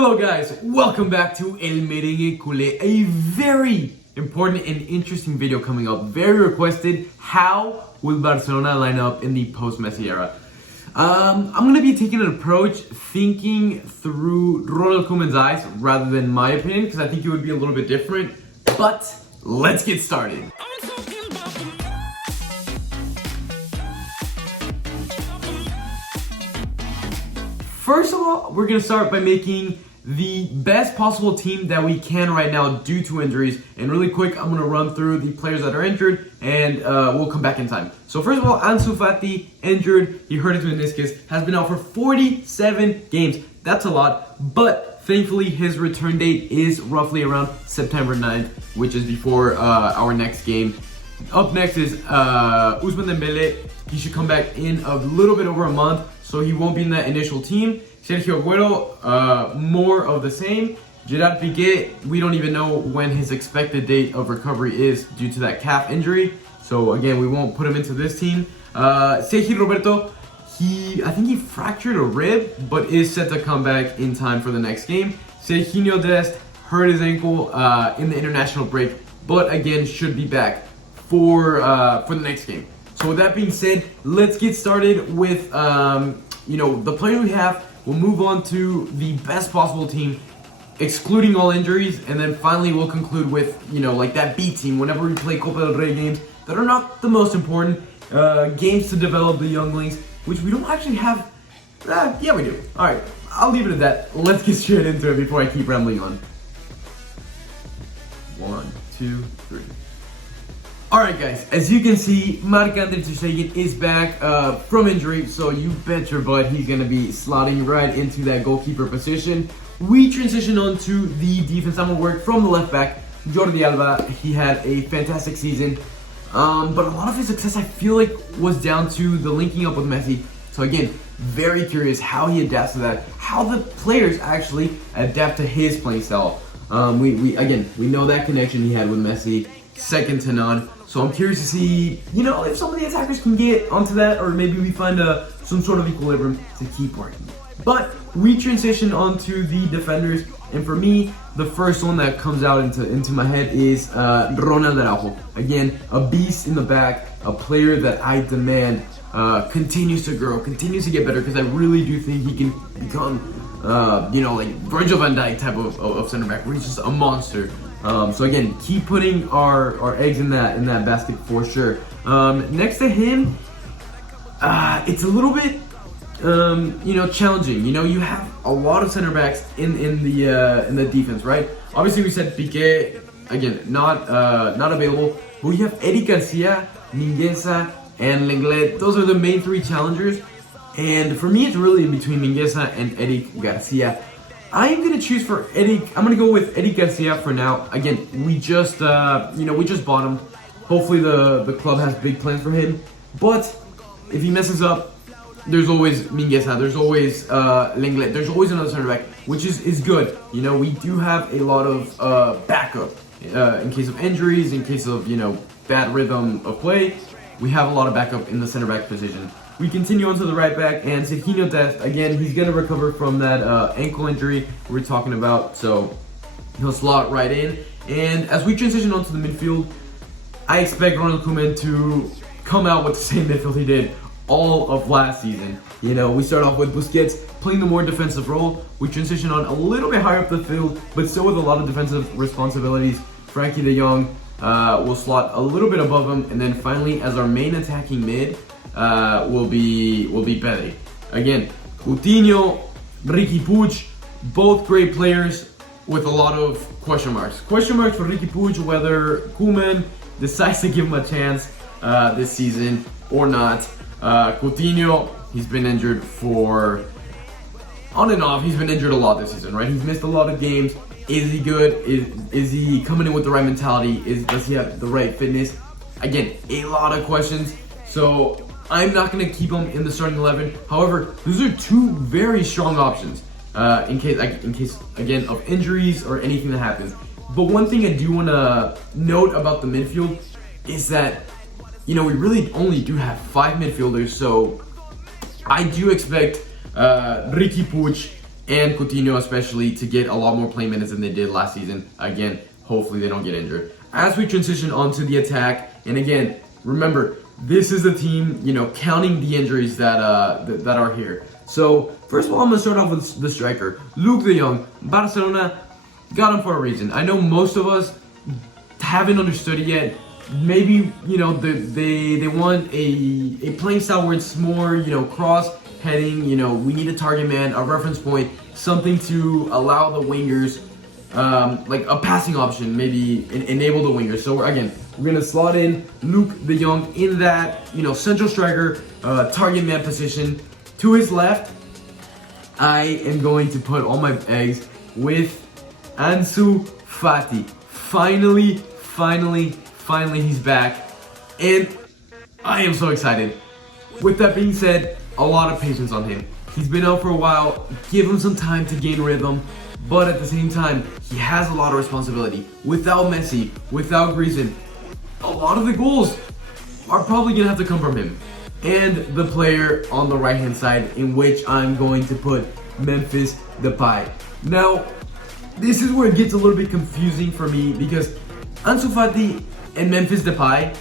Hello guys, welcome back to El Merengue Culé, a very important and interesting video coming up. Very requested, how will Barcelona line up in the post-Messi era? I'm going to be taking an approach thinking through Ronald Koeman's eyes rather than my opinion, because I think it would be a little bit different, but let's get started. First of all, we're going to start by making the best possible team that we can right now due to injuries. And really quick, I'm going to run through the players that are injured and we'll come back in time. So first of all, Ansu Fati, injured. He hurt his meniscus, has been out for 47 games. That's a lot, but thankfully his return date is roughly around September 9th, which is before our next game. Up next is Ousmane Dembele. He should come back in a little bit over a month, so he won't be in that initial team. Sergio Aguero, more of the same. Gerard Piqué, we don't even know when his expected date of recovery is due to that calf injury. So again, we won't put him into this team. Sergio Roberto, I think he fractured a rib, but is set to come back in time for the next game. Serginho Dest hurt his ankle in the international break, but again, should be back for the next game. So with that being said, let's get started with the player we have. We'll move on to the best possible team, excluding all injuries, and then finally we'll conclude with like that B team. Whenever we play Copa del Rey games that are not the most important games to develop the younglings, which we don't actually have. Yeah, we do. All right, I'll leave it at that. Let's get straight into it before I keep rambling on. 1, 2, 3. Alright guys, as you can see, Marc-Andre ter Stegen is back from injury, so you bet your butt he's going to be slotting right into that goalkeeper position. We transition on to the defense. I'm going to work from the left back, Jordi Alba. He had a fantastic season, but a lot of his success I feel like was down to the linking up with Messi. So again, very curious how he adapts to that, how the players actually adapt to his playing style. We know that connection he had with Messi, second to none. So I'm curious to see, if some of the attackers can get onto that, or maybe we find some sort of equilibrium to keep working. But we transition onto the defenders, and for me, the first one that comes out into my head is Ronald Araujo. Again, a beast in the back, a player that I demand continues to grow, continues to get better, because I really do think he can become, like Virgil van Dijk type of center back, where he's just a monster. So again, keep putting our eggs in that basket for sure. Next to him, it's a little bit challenging. You have a lot of center backs in the defense, right? Obviously, we said Piqué, again, not available, but we have Eric Garcia, Mingueza, and Lenglet. Those are the main three challengers, and for me, it's really in between Mingueza and Eric Garcia. I am going to choose for Eric. I'm going to go with Eric Garcia for now. Again, we just bought him. Hopefully the club has big plans for him. But if he messes up, there's always Mingueza, there's always Lenglet, there's always another center back, which is good. We do have a lot of backup in case of injuries, in case of bad rhythm of play. We have a lot of backup in the center back position. We continue on to the right back, and Serginho Dest, again, he's going to recover from that ankle injury we're talking about, so he'll slot right in. And as we transition onto the midfield, I expect Ronald Koeman to come out with the same midfield he did all of last season. We start off with Busquets playing the more defensive role. We transition on a little bit higher up the field, but still with a lot of defensive responsibilities. Frankie de Jong will slot a little bit above him, and then finally, as our main attacking mid, will be Pele. Again, Coutinho, Riqui Puig, both great players with a lot of question marks. Question marks for Riqui Puig, whether Koeman decides to give him a chance this season or not. Coutinho, he's been injured for on and off. He's been injured a lot this season, right? He's missed a lot of games. Is he good? Is he coming in with the right mentality? Does he have the right fitness? Again, a lot of questions. So I'm not going to keep him in the starting 11. However, those are two very strong options in case again of injuries or anything that happens. But one thing I do want to note about the midfield is that we really only do have 5 midfielders. So I do expect Riqui Puig and Coutinho especially to get a lot more play minutes than they did last season. Again, hopefully they don't get injured. As we transition onto the attack, and again, remember, this is the team, counting the injuries that are here. So, first of all, I'm going to start off with the striker. Luke de Jong, Barcelona, got him for a reason. I know most of us haven't understood it yet. Maybe, they want a playing style where it's more, cross heading, we need a target man, a reference point, something to allow the wingers, like a passing option, maybe enable the wingers. So again, we're gonna slot in Luke de Jong in that, central striker, target man position. To his left, I am going to put all my eggs with Ansu Fati. Finally, he's back, and I am so excited. With that being said, a lot of patience on him. He's been out for a while. Give him some time to gain rhythm, but at the same time, he has a lot of responsibility. Without Messi, without Griezmann, a lot of the goals are probably gonna have to come from him. And the player on the right-hand side, in which I'm going to put Memphis Depay. Now, this is where it gets a little bit confusing for me because Ansu Fati and Memphis Depay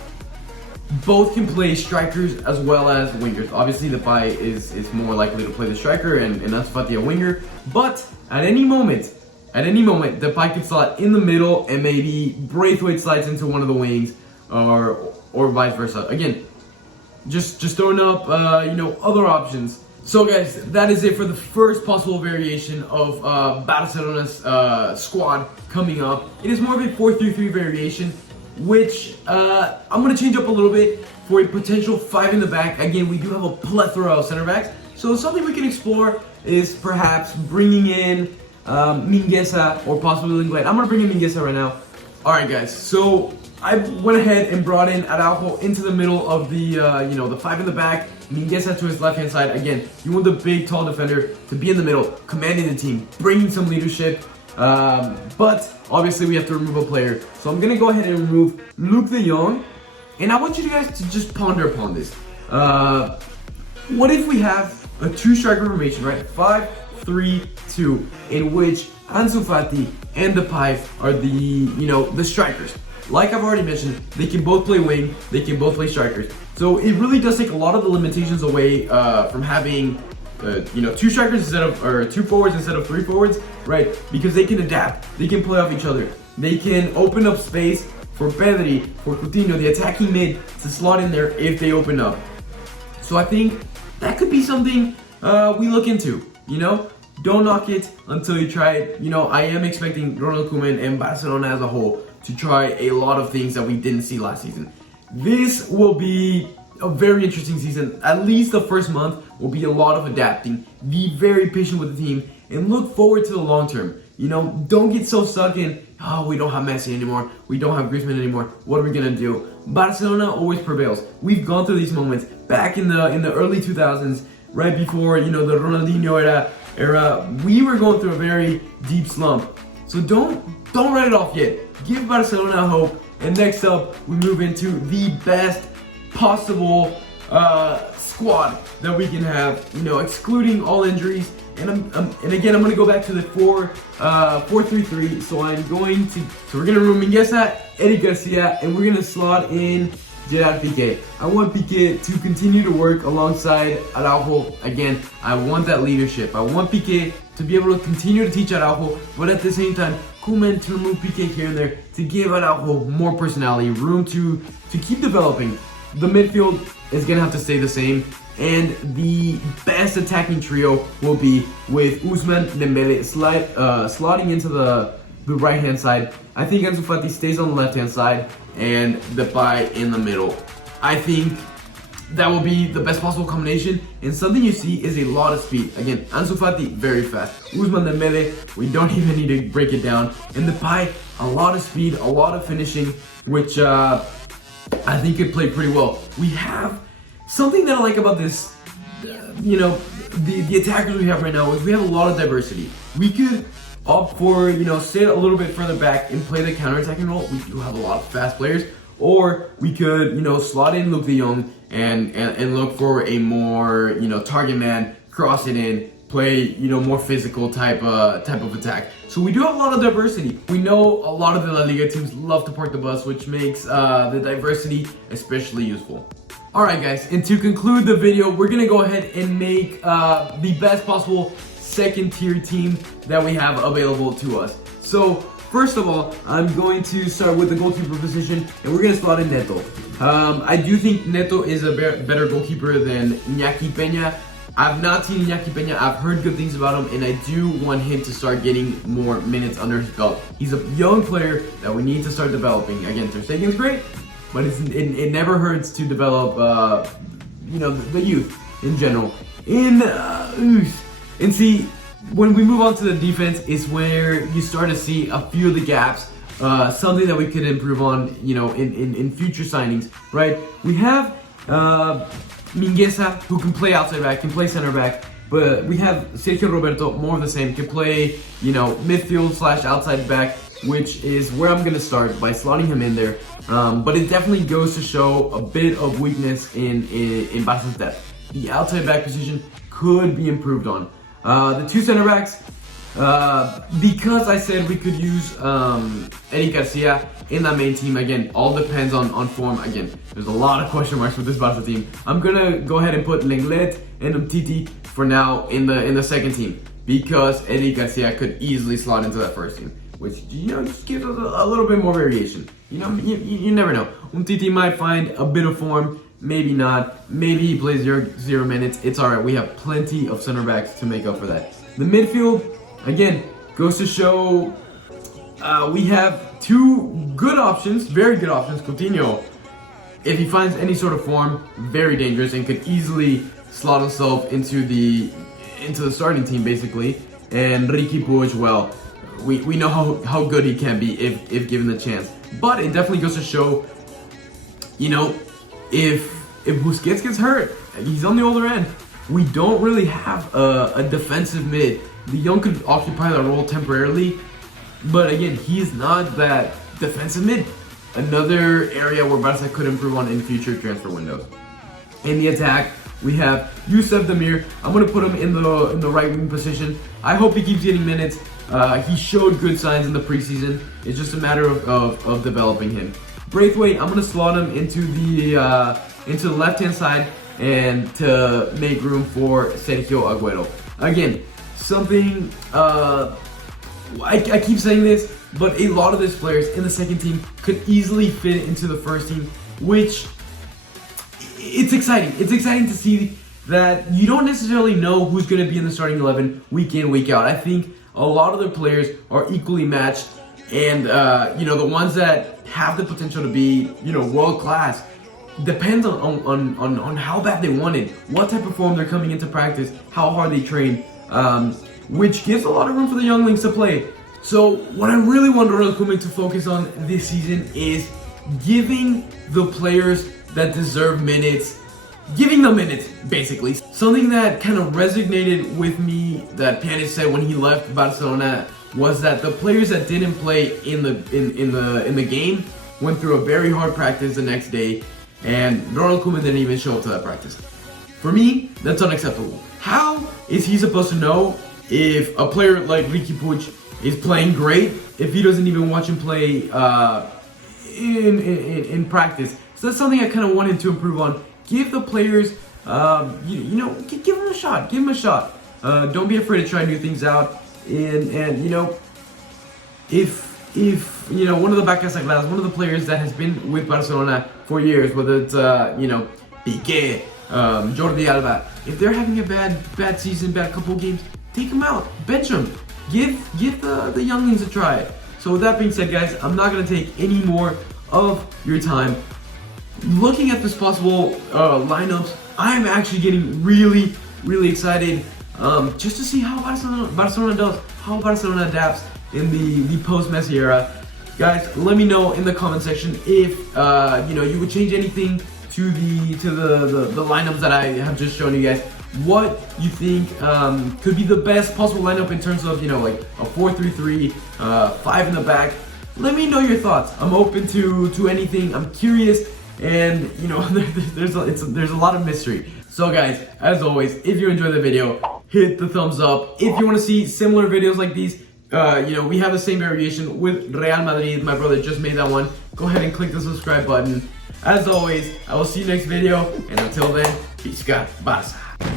both can play strikers as well as wingers. Obviously, Depay is more likely to play the striker and Ansu Fati a winger. But at any moment, Depay could slot in the middle and maybe Braithwaite slides into one of the wings or vice versa. Again, just throwing up, other options. So guys, that is it for the first possible variation of Barcelona's squad coming up. It is more of a 4-3-3 variation, which I'm going to change up a little bit for a potential 5 in the back. Again, we do have a plethora of center backs, so something we can explore is perhaps bringing in Mingueza or possibly Linglet. I'm going to bring in Mingueza right now. Alright guys, so I went ahead and brought in Araujo into the middle of the, the 5 in the back. Mingueza to his left-hand side. Again, you want the big, tall defender to be in the middle, commanding the team, bringing some leadership. But obviously we have to remove a player. So I'm going to go ahead and remove Luke de Jong. And I want you guys to just ponder upon this. What if we have a 2-striker formation, right? 5-3-2, in which Ansu Fati and Depay are the strikers. Like I've already mentioned, they can both play wing, they can both play strikers. So it really does take a lot of the limitations away from having 2 strikers instead of, or 2 forwards instead of 3 forwards, right? Because they can adapt, they can play off each other, they can open up space for Pedri, for Coutinho, the attacking mid, to slot in there if they open up. So I think that could be something we look into, Don't knock it until you try it. I am expecting Ronald Koeman and Barcelona as a whole to try a lot of things that we didn't see last season. This will be a very interesting season. At least the first month will be a lot of adapting. Be very patient with the team and look forward to the long term. Don't get so stuck in, we don't have Messi anymore, we don't have Griezmann anymore, what are we gonna do? Barcelona always prevails. We've gone through these moments back in the early 2000s, right before the Ronaldinho era. We were going through a very deep slump. So don't write it off yet. Give Barcelona hope. And next up, we move into the best possible squad that we can have, excluding all injuries. And again, I'm going to go back to the 4-3-3. So we're going to remove Mingueza, Eric Garcia, and we're going to slot in Gerard Piqué. I want Piqué to continue to work alongside Araujo. Again, I want that leadership. I want Piqué to be able to continue to teach Araujo, but at the same time, Koeman to remove Piqué here and there to give Araujo more personality, room to keep developing. The midfield is going to have to stay the same, and the best attacking trio will be with Ousmane Dembele slotting into the right-hand side. I think Ansu Fati stays on the left-hand side, and Depay in the middle. I think that will be the best possible combination, and something you see is a lot of speed. Again, Ansu Fati, very fast. Ousmane Dembele, we don't even need to break it down. And Depay, a lot of speed, a lot of finishing, which I think could play pretty well. We have something that I like about this, the attackers we have right now is we have a lot of diversity. We could opt for, stay a little bit further back and play the counter-attacking role. We do have a lot of fast players. Or we could, slot in Luke de Jong and look for a more, target man, cross it in, play, you know, more physical type of attack. So we do have a lot of diversity. We know a lot of the La Liga teams love to park the bus, which makes the diversity especially useful. Alright guys, and to conclude the video, we're gonna go ahead and make the best possible second tier team that we have available to us. So first of all, I'm going to start with the goalkeeper position, and we're gonna slot in Neto. I do think Neto is a better goalkeeper than Iñaki Peña. I've not seen Iñaki Peña. I've heard good things about him, and I do want him to start getting more minutes under his belt. He's a young player that we need to start developing. Again, Ter Stegen's great, but it never hurts to develop, you know, the youth in general. And see, when we move on to the defense, is where you start to see a few of the gaps. Something that we could improve on, you know, in future signings, right? We have Mingueza, who can play outside back, can play center back, but we have Sergio Roberto, more of the same, can play, you know, midfield / outside back, which is where I'm gonna start by slotting him in there. But it definitely goes to show a bit of weakness in Barca's depth. The outside back position could be improved on. The two center backs, because I said we could use Eric Garcia in that main team. Again, all depends on form. Again, there's a lot of question marks with this Barca team. I'm gonna go ahead and put Lenglet and Umtiti for now in the second team, because Eric Garcia could easily slot into that first team, which, you know, just gives us a little bit more variation. You know, you never know. Umtiti might find a bit of form. Maybe not. Maybe he plays zero minutes. It's alright. We have plenty of center backs to make up for that. The midfield, again, goes to show we have two good options, very good options. Coutinho, if he finds any sort of form, very dangerous and could easily slot himself into the starting team, basically. And Riqui Puig, well, we know how good he can be if given the chance. But it definitely goes to show, you know, if Busquets gets hurt, he's on the older end. We don't really have a defensive mid. De Jong could occupy that role temporarily, but again, he's not that defensive mid. Another area where Barca could improve on in future transfer windows. In the attack, we have Youssef Demir. I'm gonna put him in the right wing position. I hope he keeps getting minutes. He showed good signs in the preseason. It's just a matter of developing him. Braithwaite, I'm gonna slot him into the left-hand side and to make room for Sergio Aguero. Again, something I keep saying this, but a lot of these players in the second team could easily fit into the first team, which it's exciting. It's exciting to see that you don't necessarily know who's going to be in the starting 11 week in, week out. I think a lot of the players are equally matched, and you know, the ones that have the potential to be, you know, world class depends on how bad they want it, what type of form they're coming into practice, how hard they train, which gives a lot of room for the younglings to play. So what I really want Ronald Koeman to focus on this season is giving the players that deserve minutes, giving them minutes, basically. Something that kind of resonated with me that Pjanic said when he left Barcelona was that the players that didn't play in the game went through a very hard practice the next day, and Ronald Koeman didn't even show up to that practice. For me, that's unacceptable. How is he supposed to know if a player like Riqui Puig is playing great if he doesn't even watch him play in practice? So that's something I kind of wanted to improve on. Give the players, you know, give them a shot. Give them a shot. Don't be afraid to try new things out. And you know, if you know, one of the Barca Sagradas, one of the players that has been with Barcelona for years, whether it's you know, Piqué, Jordi Alba, if they're having a bad season, bad couple of games, take them out, bench them, give the younglings a try. So with that being said, guys, I'm not gonna take any more of your time. Looking at this possible lineups, I'm actually getting really excited just to see how Barcelona does, how Barcelona adapts in the post-Messi era. Guys, let me know in the comment section if you know, you would change anything to the lineups that I have just shown you guys. What you think could be the best possible lineup in terms of, you know, like a 4-3-3, 5 in the back. Let me know your thoughts. I'm open to anything. I'm curious, and you know, there's a lot of mystery. So guys, as always, if you enjoyed the video, hit the thumbs up. If you want to see similar videos like these, we have the same variation with Real Madrid. My brother just made that one. Go ahead and click the subscribe button. As always, I will see you next video, and until then, peace, God, Barca.